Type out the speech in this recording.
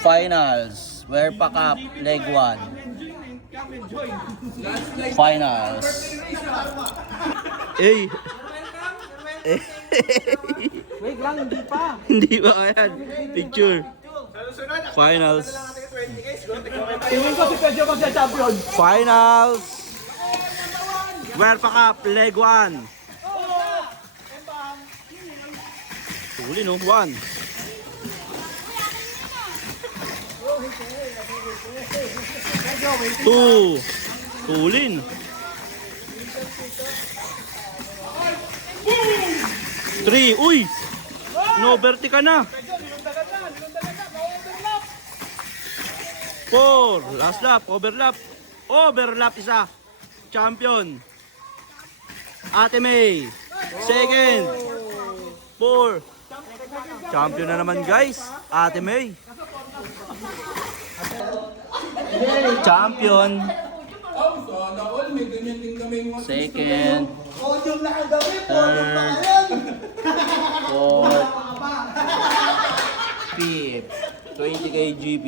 Finals. Werpa Cup, leg 1. Finals. Eh. Wait lang, hindi pa. Hindi ba yan? Picture. Finals. Tingin ko si Pedro magsa-champion. Finals. Werpa Cup, leg 1. Huli no, 1. 2. Tulin. 3. Uy! No-overtake ka na. 4. Last lap. Overlap. Overlap isa. Champion. Ate May. Second. 4. Champion na naman guys. Ate May. Champion. Second. Third. Fourth. Fifth. 20 kgb.